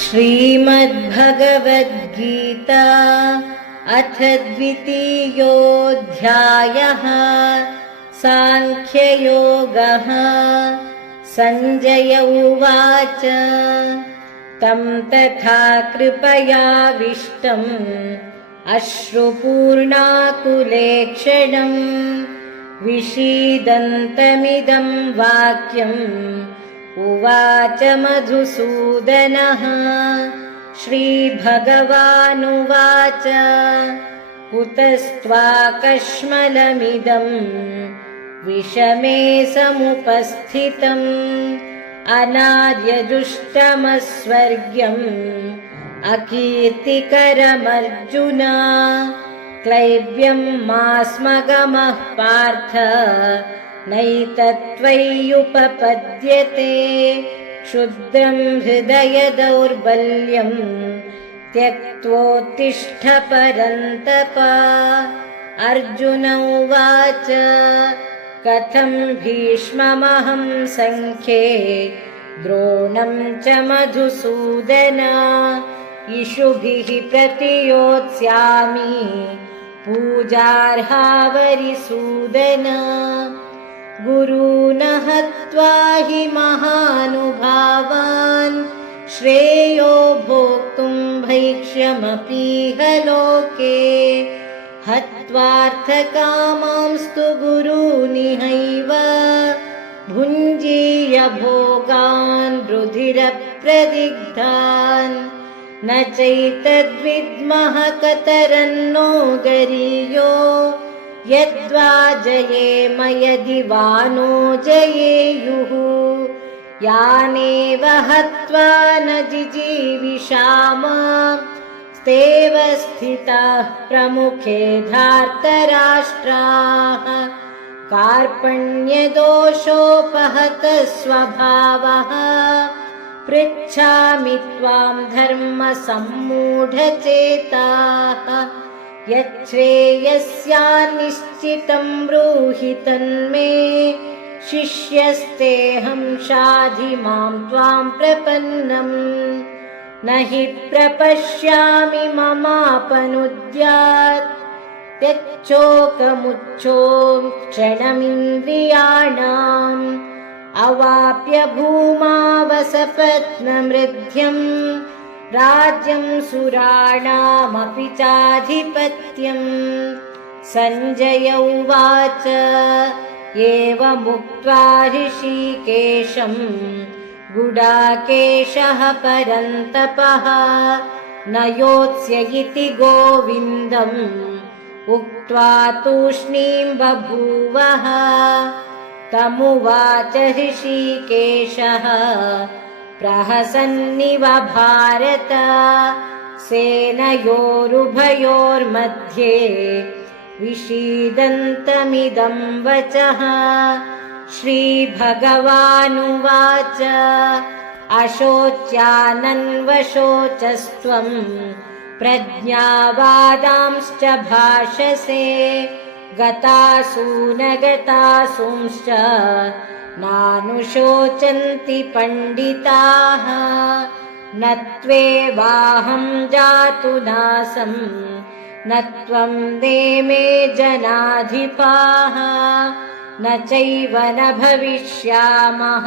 श्रीमद्भगवद्गीता अथ द्वितीयोऽध्यायः साङ्ख्ययोगः सञ्जय उवाच। तं तथा कृपयाविष्टम् अश्रुपूर्णाकुलेक्षणम् विषीदन्तमिदं वाक्यम् उवाच मधुसूदनः। श्रीभगवानुवाच कुतस्त्वाकश्मलमिदम् विषमे समुपस्थितम्। अनार्यदुष्टमस्वर्ग्यम् अकीर्तिकरमर्जुना क्लैव्यम् मास्मगमः पार्थ नैतत्त्वय्युपपद्यते क्षुद्रम् हृदय दौर्बल्यम् त्यक्त्वोत्तिष्ठ परन्तप। अर्जुन उवाच कथम् भीष्ममहं सङ्ख्ये द्रोणम् च मधुसूदन इषुभिः प्रतियोत्स्यामि पूजार्हावरिसूदन गुरून् हत्वा हि महानुभावान्। श्रेयो भोक्तुम् भैक्ष्यमपीह लोके। हत्वार्थकामांस्तु गुरूनिहैव। भुञ्जीय भोगान् रुधिरप्रदिग्धान्। न चैतद्विद्मः कतरन्नो गरीयो यद्वा जयेम यदि वा नो जयेयुः यानेव हत्वा न जिजीविषाम स्तेव स्थिताः प्रमुखे धार्तराष्ट्राः कार्पण्यदोषोपहतः स्वभावः पृच्छामि त्वाम् धर्मसम्मूढचेताः यच्छ्रेयस्यान्निश्चितम् ब्रूहि तन्मे। शिष्यस्तेऽहं शाधि माम् त्वाम् प्रपन्नम् न हि प्रपश्यामि ममापनुद्यात्। त्यक्चोकमुच्छो क्षणमिन्द्रियाणाम्। अवाप्य भूमावसपत्नमृध्यम् राज्यम् सुराणामपि चाधिपत्यम् सञ्जय उवाच एवमुक्त्वा ऋषिकेशम् गुडाकेशः परन्तपः न योत्स्य इति गोविन्दम् उक्त्वा तूष्णीम् बभूवः तमुवाच ऋषिकेशः प्रहसन्निव भारत। सेनयोरुभयोर्मध्ये विषीदन्तमिदं वचः। श्रीभगवानुवाच अशोच्यानन्वशोचस्त्वम् प्रज्ञावादांश्च भाषसे गतासूनगतासूंश्च नानुशोचन्ति पण्डिताः। न त्वेवाहं जातु नासम् न त्वं देमे जनाधिपाः। न चैव न भविष्यामः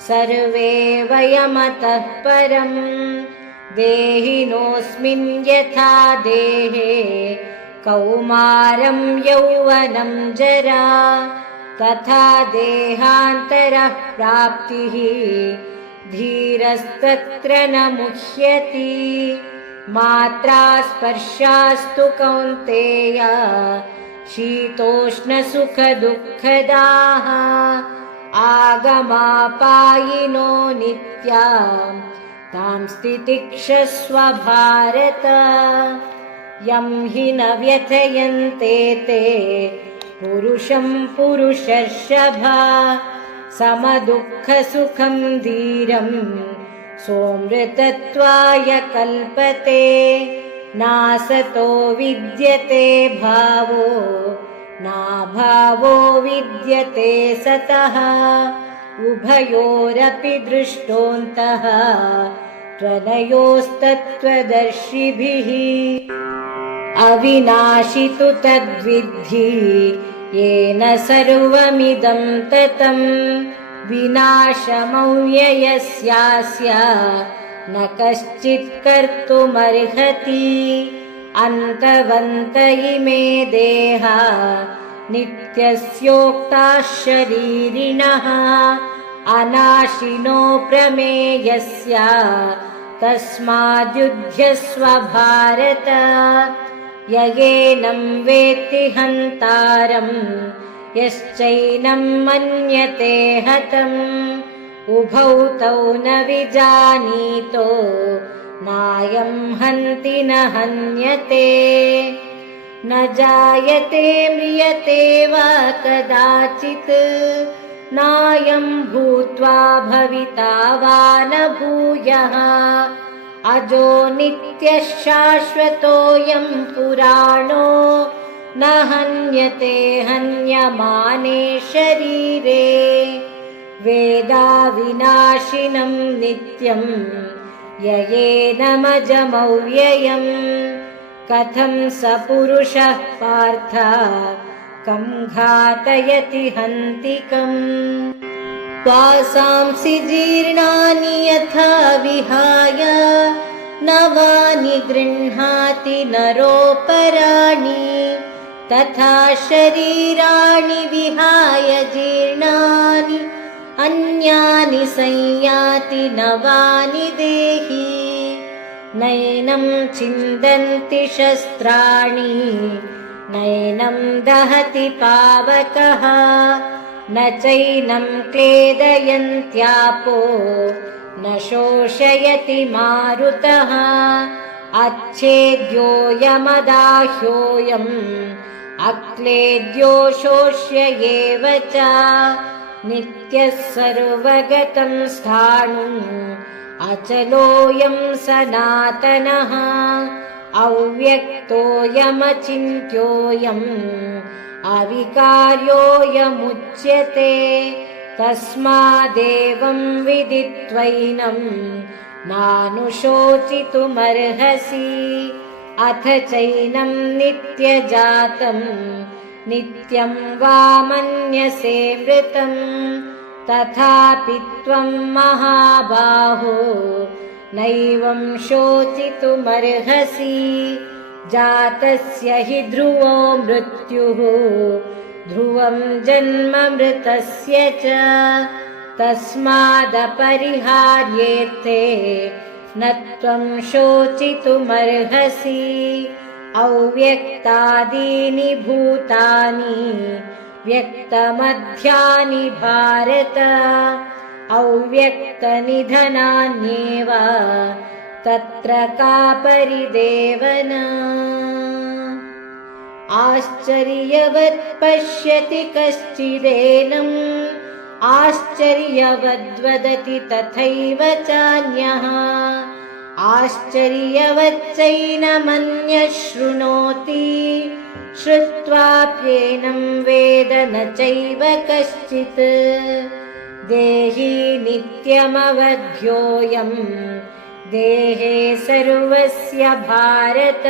सर्वे वयमतः परम् देहिनोऽस्मिन् यथा देहे कौमारं यौवनं जरा तथा देहान्तरः प्राप्तिः धीरस्तत्र न मुह्यति। मात्रा स्पर्शास्तु कौन्तेय शीतोष्णसुखदुःखदाः। आगमापायिनो नित्या तां स्थितिक्षस्व भारत यं हि न व्यथयन्ते ते पुरुषं पुरुषर्षभा समदुःखसुखं धीरं सोमृतत्वाय कल्पते नासतो विद्यते भावो नाभावो विद्यते सतः उभयोरपि दृष्टोऽन्तः त्वनयोस्तत्त्वदर्शिभिः अविनाशि तु तद्विद्धि येन सर्वमिदं ततं विनाशमव्ययस्यास्य न कश्चित् कर्तुमर्हति। अन्तवन्त इमे देहा नित्यस्योक्ताः शरीरिणः अनाशिनो प्रमेयस्य तस्माद्युध्यस्व भारत ययेनं वेत्ति हन्तारम् यश्चैनं मन्यते हतम्। उभौ तौ न विजानीतो नायं हन्ति न हन्यते। न जायते म्रियते वा कदाचित् नायं भूत्वा भविता वा न भूयः अजो नित्यः शाश्वतोऽयं पुराणो न हन्यते हन्यमाने शरीरे। वेदाविनाशिनं नित्यं ययेनमजमव्ययम् कथं स पुरुषः पार्थ कं घातयति हन्तिकम् वासांसि जीर्णानि यथा विहाय नवानि गृह्णाति नरोपराणि तथा शरीराणि विहाय जीर्णानि अन्यानि संयाति नवानि देहि। नैनं छिन्दन्ति शस्त्राणि नैनं दहति पावकः न चैनं क्लेदयन्त्यापो न शोषयति मारुतः। अच्छेद्योऽयमदाह्योऽयम् अक्लेद्यो शोष्य एव च। नित्यः सर्वगतं स्थाणुम् अचलोऽयं सनातनः। अव्यक्तोऽयमचिन्त्योऽयम् अविकार्योऽयमुच्यते तस्मादेवं विदित्वैनं नानुशोचितुमर्हसि अथ चैनं नित्यजातं नित्यं वा मन्यसे मृतम् तथापि त्वं महाबाहो नैवं शोचितुमर्हसि जातस्य हि ध्रुवो मृत्युः। ध्रुवं जन्ममृतस्य च। तस्मादपरिहार्येत्ते न त्वं शोचितुमर्हसि। अव्यक्तादीनि भूतानि व्यक्तमध्यानि भारत। अव्यक्तनिधनान्येव तत्र का परिदेवना? आश्चर्यवत् पश्यति कश्चिदेनम् आश्चर्यवद्वदति तथैव चान्यः आश्चर्यवच्चैनमन्यः शृणोति श्रुत्वाप्येनं वेद न चैव कश्चित्। देही नित्यमवध्योऽयम् देहे सर्वस्य भारत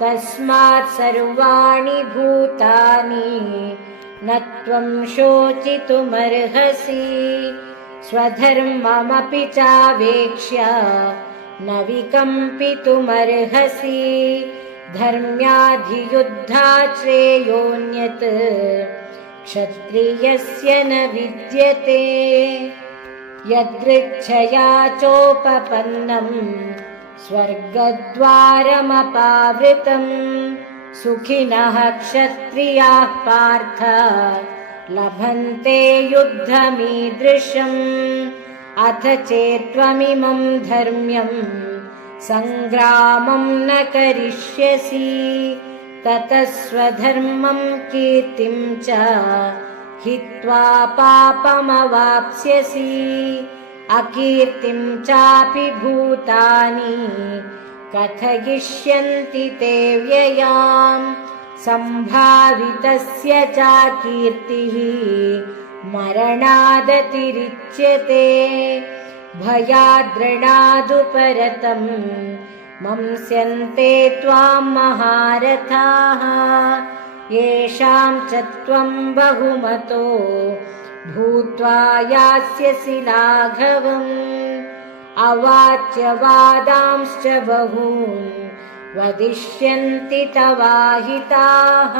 तस्मात् सर्वाणि भूतानि न त्वं शोचितुमर्हसि। स्वधर्ममपि चावेक्ष्य न विकम्पितुमर्हसि। धर्म्याधियुद्धा श्रेयोऽन्यत् क्षत्रियस्य न विद्यते यदृच्छया चोपपन्नम् स्वर्गद्वारमपावृतम्। सुखिनः क्षत्रियाः पार्थ लभन्ते युद्धमीदृशम्। अथ चेत्त्वमिमं धर्म्यम् सङ्ग्रामं न करिष्यसि। ततः स्वधर्मं कीर्तिं च हित्वा पापमवाप्स्यसि। अकीर्तिं चापि भूतानि। कथयिष्यन्ति ते व्ययाम् सम्भावितस्य चाकीर्तिः। मरणादतिरिच्यते। भयाद्रणादुपरतम् मंस्यन्ते त्वां महारथाः येषां च त्वं बहुमतो भूत्वा यास्यसि लाघवम्। अवाच्यवादांश्च बहून् वदिष्यन्ति तवाहिताः।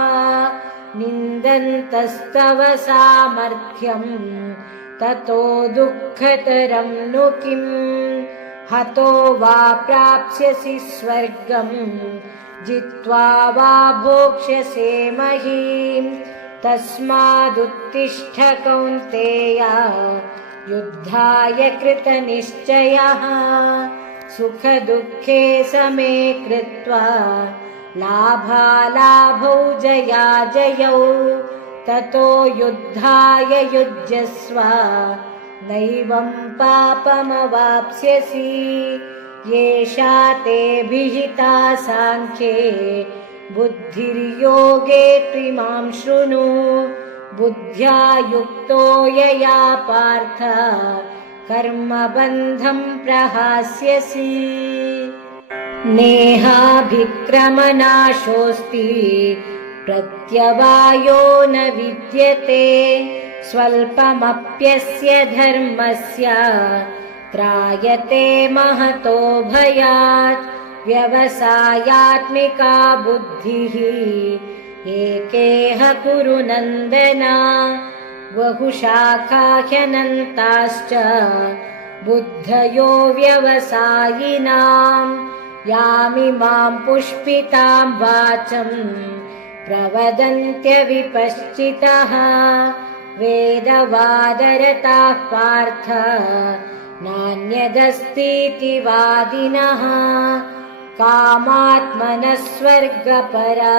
निन्दन्तस्तव सामर्थ्यम् ततो दुःखतरं नु किम्? हतो वा प्राप्स्यसि स्वर्गम् जित्वा वा भोक्ष्यसे महीम् तस्मादुत्तिष्ठ कौन्तेय युद्धाय कृतनिश्चयः सुखदुःखे समे कृत्वा लाभालाभौ जया जयौ ततो युद्धाय युज्यस्व नैवं पापमवाप्स्यसि येषा ते विहिता साङ्ख्ये बुद्धिर्योगे त्विमां शृणु। बुद्ध्या युक्तो यया पार्थ कर्मबन्धं प्रहास्यसि। नेहाभिक्रमनाशोऽस्ति प्रत्यवायो न विद्यते स्वल्पमप्यस्य धर्मस्य त्रायते महतो भयात् व्यवसायात्मिका बुद्धिः। एकेह कुरु नन्दना बहुशाखाह्यनन्ताश्च बुद्धयो व्यवसायिनाम्। यामिमां पुष्पितां वाचम् प्रवदन्त्यविपश्चितः। वेदवादरताः पार्थ नान्यदस्तीति वादिनः कामात्मनः स्वर्गपरा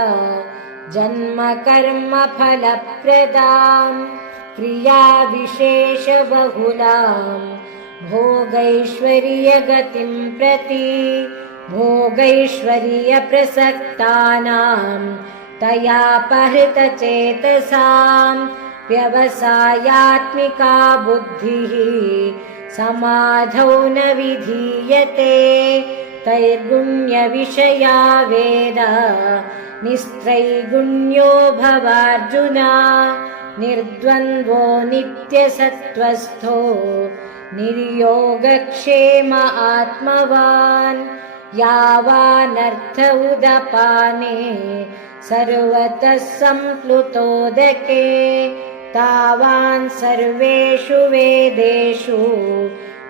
जन्मकर्मफलप्रदाम् क्रियाविशेषबहुलाम् भोगैश्वर्यगतिं प्रति भोगैश्वर्यप्रसक्तानाम् तयापहृतचेतसाम् व्यवसायात्मिका बुद्धिः समाधौ न विधीयते तैर्गुण्यविषया वेद। निस्त्रैगुण्यो भवार्जुना निर्द्वन्द्वो नित्यसत्त्वस्थो निर्योगक्षेम आत्मवान्। यावानर्थ उदपाने सर्वतः सम्प्लुतोदके तावान् सर्वेषु वेदेषु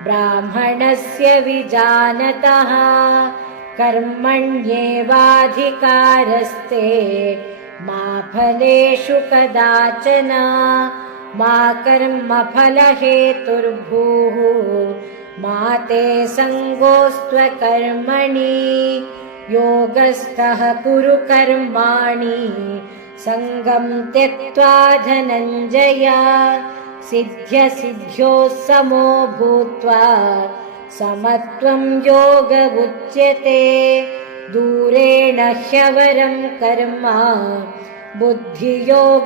ब्राह्मणस्य विजानतः कर्मण्येवाधिकारस्ते मा फलेषु कदाचन मा कर्मफलहेतुर्भूः मा ते सङ्गोस्त्वकर्मणि योगस्थः कुरु कर्माणि सङ्गं त्यक्त्वा धनञ्जय सिद्ध्यसिद्ध्योः समो भूत्वा समत्वं योग उच्यते दूरेण ह्यवरं कर्म बुद्धियोगाधनञ्जया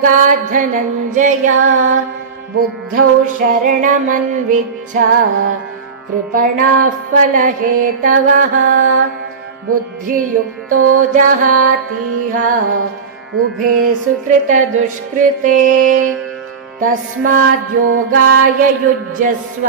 बुद्धौ शरणमन्विच्छ कृपणाः फलहेतवः बुद्धियुक्तो जहातीह उभे सुकृतदुष्कृते। तस्माद्योगाय युज्यस्व।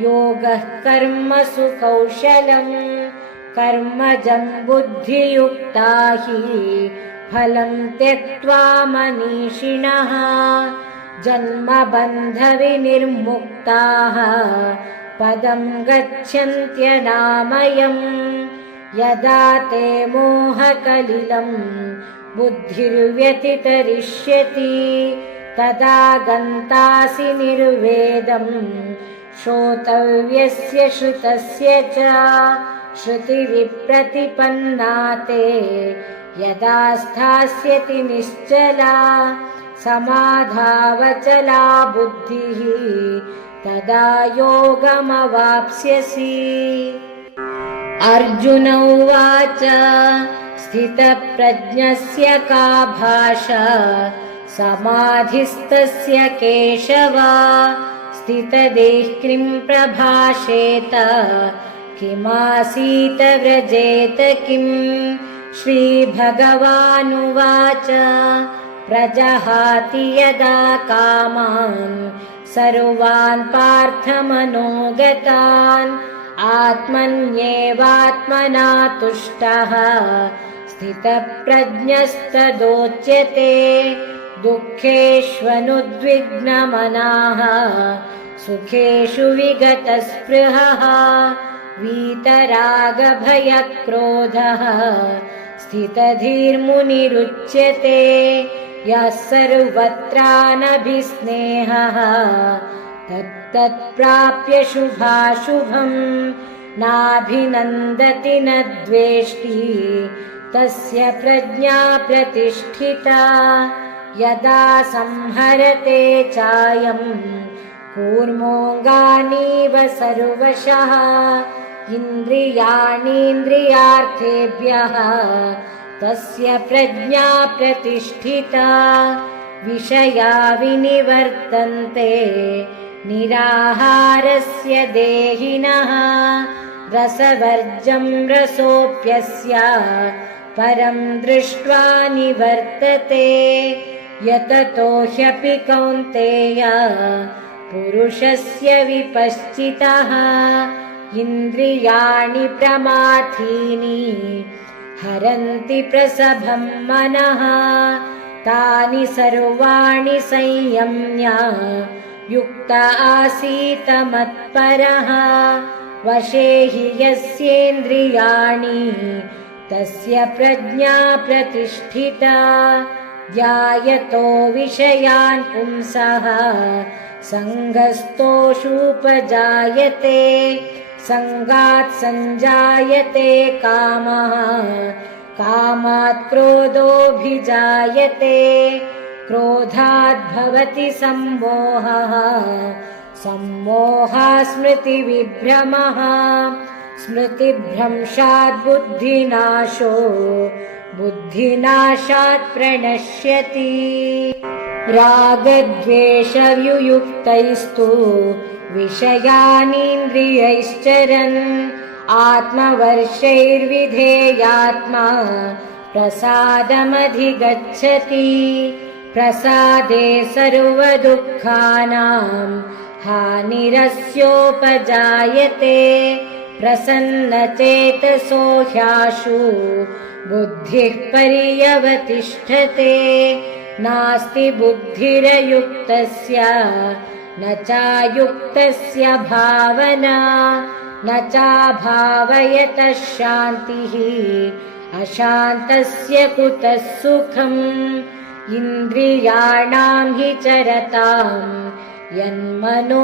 योगः कर्मसु कौशलम् कर्मजं बुद्धियुक्ता हि। फलं त्यक्त्वा मनीषिणः। जन्मबन्धविनिर्मुक्ताः पदं गच्छन्त्यनामयम्। यदा ते मोहकलिलं बुद्धिर्व्यतितरिष्यति तदा गन्तासि निर्वेदम्। श्रोतव्यस्य श्रुतस्य च श्रुतिविप्रतिपन्ना ते यदा स्थास्यति निश्चला समाधावचला बुद्धिः तदा योगमवाप्स्यसि। अर्जुन उवाच स्थितप्रज्ञस्य का भाषा? समाधिस्तस्य केशव? स्थितदेह्क्रीं प्रभाषेत? किमासीत व्रजेत किम् श्रीभगवानुवाच। प्रजहाति यदा कामान् सर्वान् पार्थमनोगतान् आत्मन्येवात्मना तुष्टः स्थितप्रज्ञस्तदोच्यते दुःखेष्वनुद्विग्नमनाः। सुखेषु विगतस्पृहः वीतरागभयक्रोधः। स्थितधीर्मुनिरुच्यते यः सर्वत्रानभिस्नेहः तत्तत्प्राप्य शुभाशुभम्। नाभिनन्दति न द्वेष्टि। तस्य प्रज्ञा प्रतिष्ठिता। यदा संहरते चायम्। कूर्मोऽङ्गानीव सर्वशः। इन्द्रियाणीन्द्रियार्थेभ्यः। तस्य प्रज्ञा प्रतिष्ठिता। विषया विनिवर्तन्ते निराहारस्य देहिनः रसवर्जं रसोऽप्यस्य परं दृष्ट्वा निवर्तते यततो ह्यपि कौन्तेय पुरुषस्य विपश्चितः इन्द्रियाणि प्रमाथीनि हरन्ति प्रसभं मनः तानि सर्वाणि संयम्य युक्त आसीत मत्परः। वशे हि यस्येन्द्रियाणि तस्य प्रज्ञा प्रतिष्ठिता। ध्यायतो विषयान् पुंसः सङ्गस्तोषूपजायते सङ्गात् सञ्जायते कामः। कामात् क्रोधोऽभिजायते क्रोधात् भवति सम्मोहः। सम्मोहा स्मृतिविभ्रमः। स्मृतिभ्रंशात् बुद्धिनाशो। बुद्धिनाशात् प्रणश्यति। रागद्वेषयुयुक्तैस्तु विषयानीन्द्रियैश्चरन्। आत्मवर्षैर्विधेयात्मा। प्रसादमधिगच्छति प्रसादे सर्वदुःखानां हानिरस्योपजायते प्रसन्नचेतसो ह्याशु बुद्धिः पर्यवतिष्ठते नास्ति बुद्धिरयुक्तस्य न चायुक्तस्य भावना न चाभावयतः शान्तिः अशान्तस्य कुतः सुखम् इन्द्रियाणां हि चरताम् यन्मनोनुविधीयते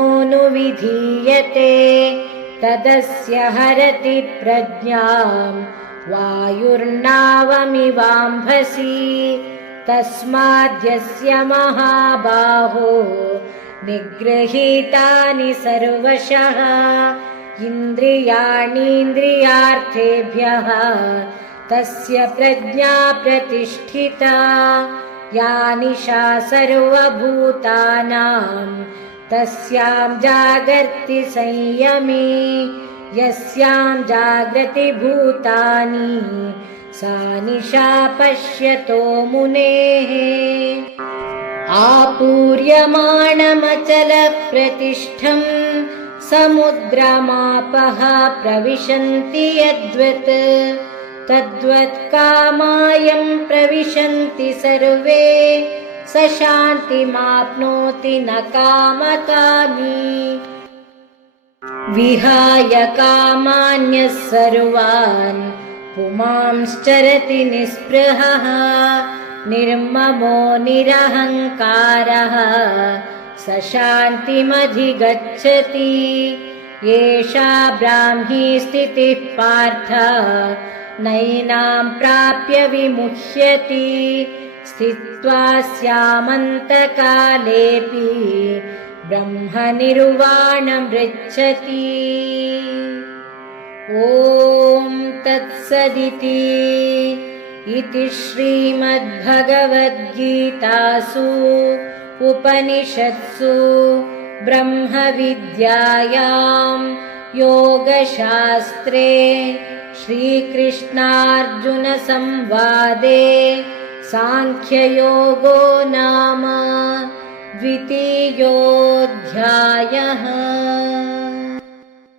तदस्य हरति प्रज्ञाम् वायुर्नावमिवाम्भसि तस्माद्यस्य महाबाहो निगृहीतानि सर्वशः इन्द्रियाणीन्द्रियार्थेभ्यः तस्य प्रज्ञा प्रतिष्ठिता या निशा सर्वभूतानां तस्यां जागर्ति संयमी यस्यां जागृति भूतानि। सा निशा पश्यतो मुनेः। आपूर्यमाणमचलप्रतिष्ठम् समुद्रमापः प्रविशन्ति यद्वत् तद्वत् कामायं प्रविशन्ति सर्वे। स शान्तिमाप्नोति न कामकामी। विहाय कामान्यः सर्वान् पुमांश्चरति निःस्पृहः। निर्ममो निरहङ्कारः। स शान्तिमधिगच्छति। एषा ब्राह्मी स्थितिः पार्थ नैनां प्राप्य विमुह्यति स्थित्वा स्यामन्तकालेऽपि ब्रह्मनिर्वाणमृच्छति। ॐ तत्सदिति इति श्रीमद्भगवद्गीतासु उपनिषत्सु ब्रह्मविद्यायां योगशास्त्रे श्रीकृष्णार्जुनसंवादे साङ्ख्ययोगो नाम द्वितीयोऽध्यायः